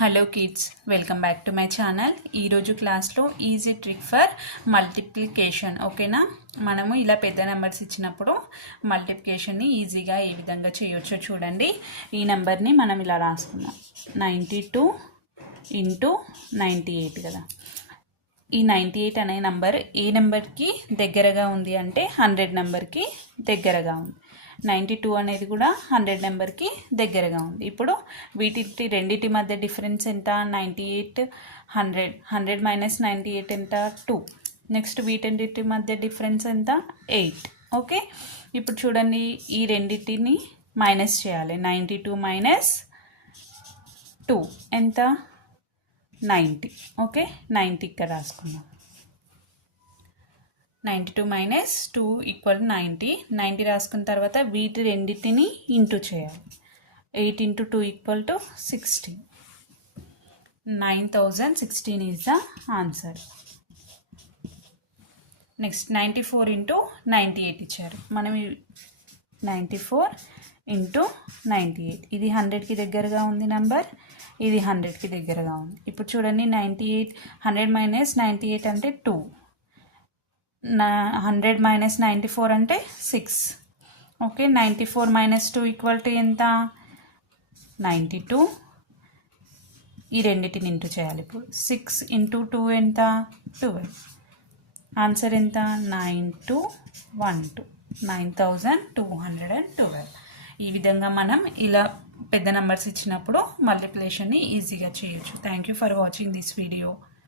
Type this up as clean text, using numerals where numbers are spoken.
Hello kids, welcome back to my channel. ఈరోజు క్లాస్లో easy trick for multiplication. ఓకేనా, మనము ఇలా పెద్ద నెంబర్స్ ఇచ్చినప్పుడు మల్టిప్లికేషన్ని ఈజీగా ఏ విధంగా చేయొచ్చో చూడండి. ఈ నెంబర్ని మనం ఇలా రాసుకున్నాం, 92 ఇంటూ 98 కదా. ఈ 98 అనే నెంబర్ ఏ నెంబర్కి దగ్గరగా ఉంది అంటే 100 నెంబర్కి దగ్గరగా ఉంది. 92 అనేది కూడా 100 నెంబర్కి దగ్గరగా ఉంది. ఇప్పుడు వీటి రెండింటి మధ్య డిఫరెన్స్ ఎంత? 98 100. 100 మైనస్ 98 ఎంత? 2. నెక్స్ట్ వీటన్నిటి మధ్య డిఫరెన్స్ ఎంత? 8. ఓకే, ఇప్పుడు చూడండి, ఈ రెండింటిని మైనస్ చేయాలి. 92 మైనస్ 2 ఎంత? 90. ఓకే, 90 ఇక్కడ రాసుకుందాం. 92 మైనస్ 2 ఈక్వల్ 90. 90 రాసుకున్న తర్వాత వీటి రెండింటిని ఇంటూ చేయాలి. 8 into 2 equal to 16. 9016 is the answer. Next 94 into 98 ఇచ్చారు. మనం 94 ఇంటూ 98, ఇది 100కి దగ్గరగా ఉంది నెంబర్, ఇది 100కి దగ్గరగా ఉంది. ఇప్పుడు చూడండి, 98 100 మైనస్ 98 అంటే 2. 100 మైనస్ 94 అంటే 6. ఓకే, 94 మైనస్ 2 ఈక్వల్ టు ఎంత? 92. ఈ రెండింటిని ఇంటూ చేయాలి. ఇప్పుడు 6 ఇంటూ 2 ఎంత? 12. ఆన్సర్ ఎంత? 9212, 9212. ఈ విధంగా మనం ఇలా పెద్ద నెంబర్స్ ఇచ్చినప్పుడు మల్టిప్లికేషన్ని ఈజీగా చేయొచ్చు. Thank you for watching this video.